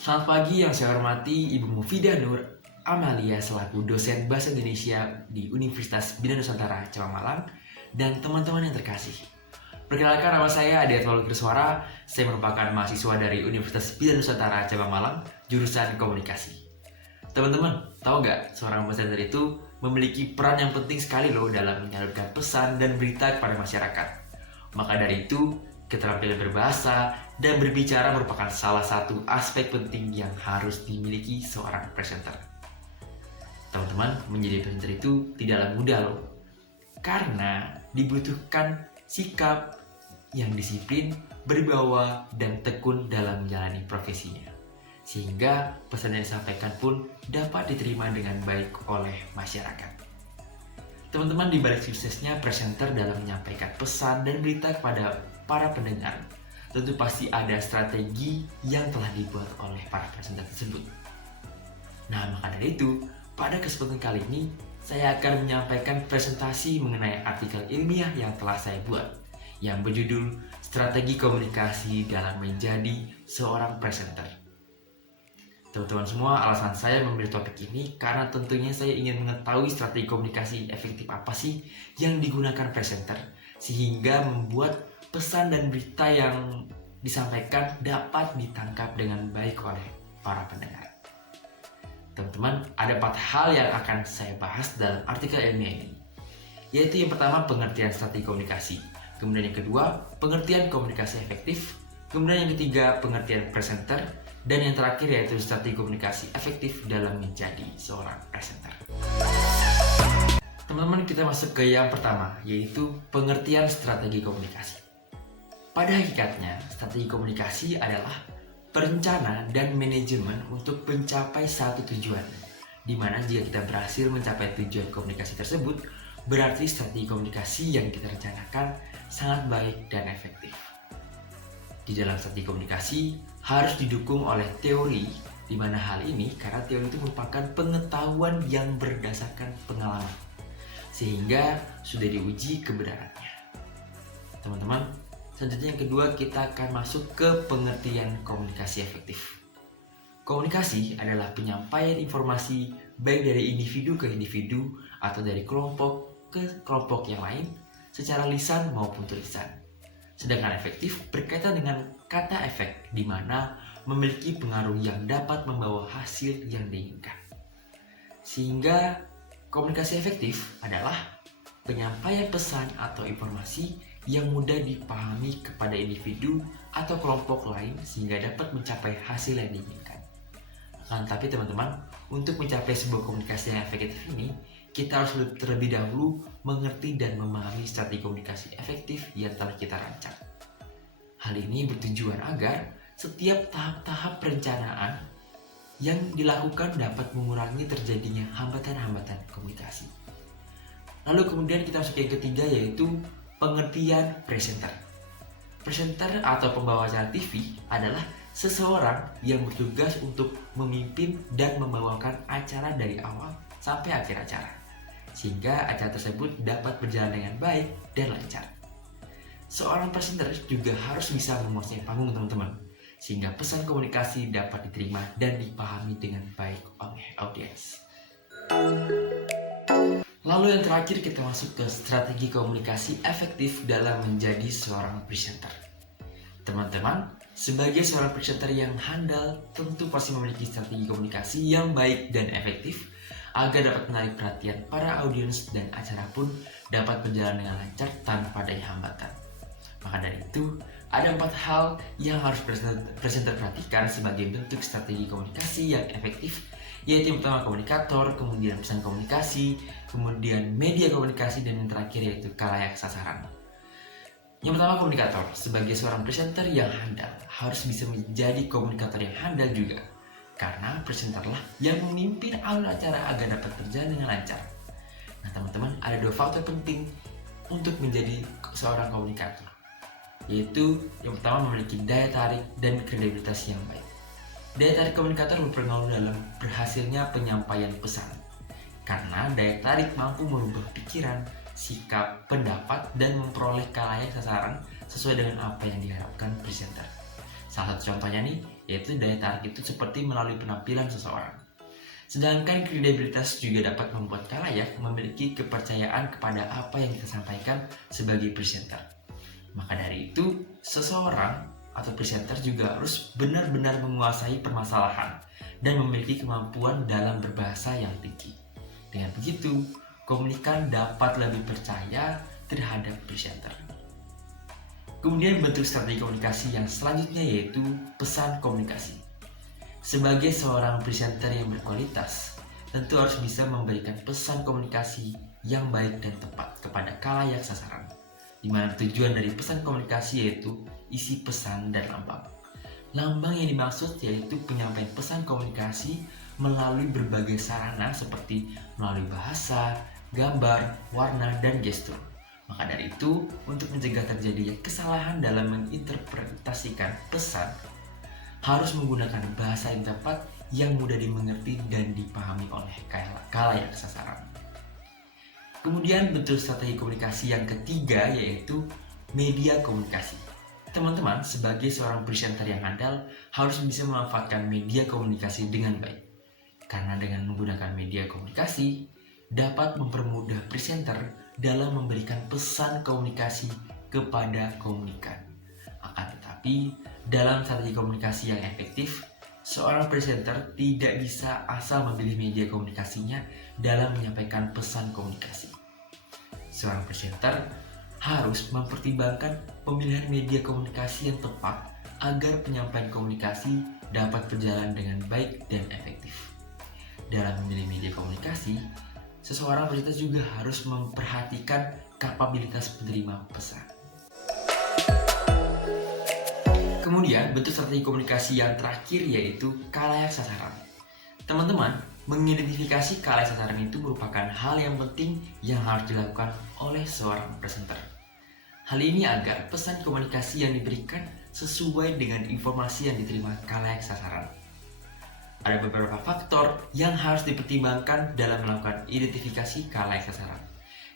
Selamat pagi yang saya hormati Ibu Mufidah Nur Amalia selaku dosen Bahasa Indonesia di Universitas Bina Nusantara Cabang Malang dan teman-teman yang terkasih. Perkenalkan, nama saya Adi Atmaul Kirswara. Saya merupakan mahasiswa dari Universitas Bina Nusantara Cabang Malang, jurusan Komunikasi. Teman-teman, tahu nggak seorang presenter itu memiliki peran yang penting sekali loh dalam menyalurkan pesan dan berita kepada masyarakat. Maka dari itu, keterampilan berbahasa dan berbicara merupakan salah satu aspek penting yang harus dimiliki seorang presenter. Teman-teman, menjadi presenter itu tidaklah mudah loh. Karena dibutuhkan sikap yang disiplin, berwibawa, dan tekun dalam menjalani profesinya. Sehingga pesan yang disampaikan pun dapat diterima dengan baik oleh masyarakat. Teman-teman, di balik suksesnya presenter dalam menyampaikan pesan dan berita kepada para pendengar, tentu pasti ada strategi yang telah dibuat oleh para presenter tersebut. Nah, maka dari itu, pada kesempatan kali ini, saya akan menyampaikan presentasi mengenai artikel ilmiah yang telah saya buat, yang berjudul Strategi Komunikasi dalam Menjadi Seorang Presenter. Teman-teman semua, alasan saya memilih topik ini karena tentunya saya ingin mengetahui strategi komunikasi efektif apa sih yang digunakan presenter, sehingga membuat pesan dan berita yang disampaikan dapat ditangkap dengan baik oleh para pendengar. Teman-teman, ada 4 hal yang akan saya bahas dalam artikel ilmiah ini, yaitu yang pertama, pengertian strategi komunikasi, kemudian yang kedua, pengertian komunikasi efektif, kemudian yang ketiga, pengertian presenter, dan yang terakhir yaitu strategi komunikasi efektif dalam menjadi seorang presenter. Teman-teman, kita masuk ke yang pertama, yaitu pengertian strategi komunikasi. Pada hakikatnya, strategi komunikasi adalah perencana dan manajemen untuk mencapai satu tujuan, di mana jika kita berhasil mencapai tujuan komunikasi tersebut, berarti strategi komunikasi yang kita rencanakan sangat baik dan efektif. Di dalam strategi komunikasi harus didukung oleh teori, di mana hal ini karena teori itu merupakan pengetahuan yang berdasarkan pengalaman, sehingga sudah diuji kebenarannya. Teman-teman, selanjutnya yang kedua, kita akan masuk ke pengertian komunikasi efektif. Komunikasi adalah penyampaian informasi baik dari individu ke individu atau dari kelompok ke kelompok yang lain secara lisan maupun tulisan. Sedangkan efektif berkaitan dengan kata efek, di mana memiliki pengaruh yang dapat membawa hasil yang diinginkan. Sehingga komunikasi efektif adalah penyampaian pesan atau informasi yang mudah dipahami kepada individu atau kelompok lain sehingga dapat mencapai hasil yang diinginkan. Tapi teman-teman, untuk mencapai sebuah komunikasi yang efektif ini, kita harus terlebih dahulu mengerti dan memahami strategi komunikasi efektif yang telah kita rancang. Hal ini bertujuan agar setiap tahap-tahap perencanaan yang dilakukan dapat mengurangi terjadinya hambatan-hambatan komunikasi. Lalu kemudian kita masuk yang ketiga, yaitu pengertian presenter. Presenter atau pembawa acara TV adalah seseorang yang bertugas untuk memimpin dan membawakan acara dari awal sampai akhir acara, sehingga acara tersebut dapat berjalan dengan baik dan lancar. Seorang presenter juga harus bisa menguasai panggung, teman-teman, sehingga pesan komunikasi dapat diterima dan dipahami dengan baik oleh audiens. Lalu yang terakhir, kita masuk ke strategi komunikasi efektif dalam menjadi seorang presenter. Teman-teman, sebagai seorang presenter yang handal, tentu pasti memiliki strategi komunikasi yang baik dan efektif agar dapat menarik perhatian para audiens dan acara pun dapat berjalan dengan lancar tanpa adanya hambatan. Maka dari itu, ada 4 hal yang harus presenter perhatikan sebagai bentuk strategi komunikasi yang efektif, yaitu yang pertama komunikator, kemudian pesan komunikasi, kemudian media komunikasi, dan yang terakhir yaitu khalayak sasaran. Yang pertama, komunikator. Sebagai seorang presenter yang handal, harus bisa menjadi komunikator yang handal juga, karena presenterlah yang memimpin alur acara agar dapat berjalan dengan lancar. Nah teman-teman, ada 2 faktor penting untuk menjadi seorang komunikator, yaitu yang pertama memiliki daya tarik dan kredibilitas yang baik. Daya tarik komunikator berpengaruh dalam berhasilnya penyampaian pesan, karena daya tarik mampu merubah pikiran, sikap, pendapat, dan memperoleh khalayak sasaran sesuai dengan apa yang diharapkan presenter. Salah satu contohnya nih, yaitu daya tarik itu seperti melalui penampilan seseorang. Sedangkan kredibilitas juga dapat membuat khalayak memiliki kepercayaan kepada apa yang kita sampaikan sebagai presenter. Maka dari itu, seseorang atau presenter juga harus benar-benar menguasai permasalahan dan memiliki kemampuan dalam berbahasa yang tinggi. Dengan begitu, komunikan dapat lebih percaya terhadap presenter. Kemudian bentuk strategi komunikasi yang selanjutnya yaitu pesan komunikasi. Sebagai seorang presenter yang berkualitas, tentu harus bisa memberikan pesan komunikasi yang baik dan tepat kepada khalayak sasaran, di mana tujuan dari pesan komunikasi yaitu isi pesan dan lambang. Lambang yang dimaksud yaitu penyampaian pesan komunikasi melalui berbagai sarana seperti melalui bahasa, gambar, warna, dan gestur. Maka dari itu, untuk mencegah terjadinya kesalahan dalam menginterpretasikan pesan, harus menggunakan bahasa yang tepat yang mudah dimengerti dan dipahami oleh khalayak sasaran. Kemudian bentuk strategi komunikasi yang ketiga yaitu media komunikasi. Teman-teman, sebagai seorang presenter yang andal harus bisa memanfaatkan media komunikasi dengan baik. Karena dengan menggunakan media komunikasi dapat mempermudah presenter dalam memberikan pesan komunikasi kepada komunikan. Akan tetapi, dalam strategi komunikasi yang efektif, seorang presenter tidak bisa asal memilih media komunikasinya dalam menyampaikan pesan komunikasi. Seorang presenter harus mempertimbangkan pemilihan media komunikasi yang tepat agar penyampaian komunikasi dapat berjalan dengan baik dan efektif. Dalam memilih media komunikasi, seseorang presenter juga harus memperhatikan kapabilitas penerima pesan. Kemudian, bentuk strategi komunikasi yang terakhir yaitu khalayak sasaran. Teman-teman, mengidentifikasi khalayak sasaran itu merupakan hal yang penting yang harus dilakukan oleh seorang presenter. Hal ini agar pesan komunikasi yang diberikan sesuai dengan informasi yang diterima khalayak sasaran. Ada beberapa faktor yang harus dipertimbangkan dalam melakukan identifikasi khalayak sasaran,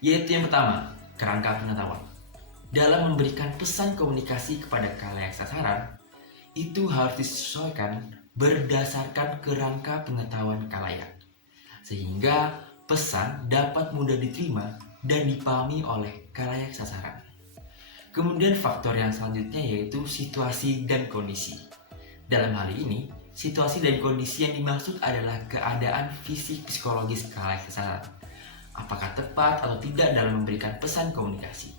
yaitu yang pertama, kerangka pengetahuan. Dalam memberikan pesan komunikasi kepada khalayak sasaran, itu harus disesuaikan berdasarkan kerangka pengetahuan khalayak, sehingga pesan dapat mudah diterima dan dipahami oleh khalayak sasaran. Kemudian faktor yang selanjutnya yaitu situasi dan kondisi. Dalam hal ini, situasi dan kondisi yang dimaksud adalah keadaan fisik psikologis khalayak sasaran. Apakah tepat atau tidak dalam memberikan pesan komunikasi?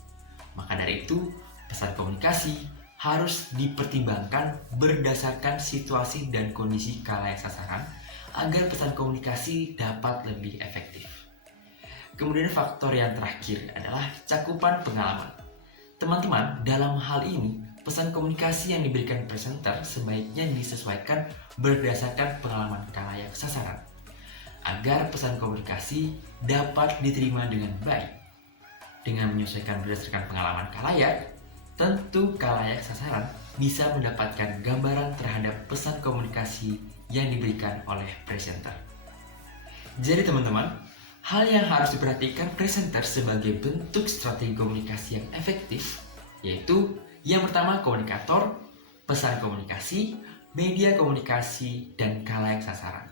Maka dari itu, pesan komunikasi harus dipertimbangkan berdasarkan situasi dan kondisi khalayak sasaran agar pesan komunikasi dapat lebih efektif. Kemudian faktor yang terakhir adalah cakupan pengalaman. Teman-teman, dalam hal ini, pesan komunikasi yang diberikan presenter sebaiknya disesuaikan berdasarkan pengalaman khalayak sasaran agar pesan komunikasi dapat diterima dengan baik. Dengan menyesuaikan berdasarkan pengalaman khalayak, tentu khalayak sasaran bisa mendapatkan gambaran terhadap pesan komunikasi yang diberikan oleh presenter. Jadi teman-teman, hal yang harus diperhatikan presenter sebagai bentuk strategi komunikasi yang efektif yaitu yang pertama komunikator, pesan komunikasi, media komunikasi, dan khalayak sasaran.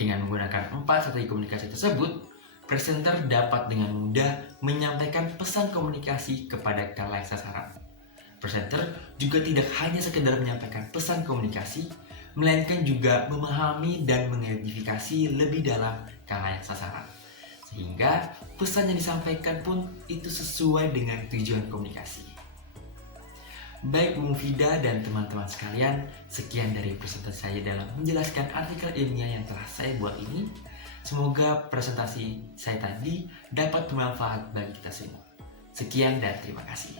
Dengan menggunakan 4 strategi komunikasi tersebut, presenter dapat dengan mudah menyampaikan pesan komunikasi kepada khalayak sasaran. Presenter juga tidak hanya sekedar menyampaikan pesan komunikasi, melainkan juga memahami dan mengidentifikasi lebih dalam khalayak sasaran. Sehingga pesan yang disampaikan pun itu sesuai dengan tujuan komunikasi. Baik Bu Mufidah dan teman-teman sekalian, sekian dari presentasi saya dalam menjelaskan artikel ilmiah yang telah saya buat ini. Semoga presentasi saya tadi dapat bermanfaat bagi kita semua. Sekian dan terima kasih.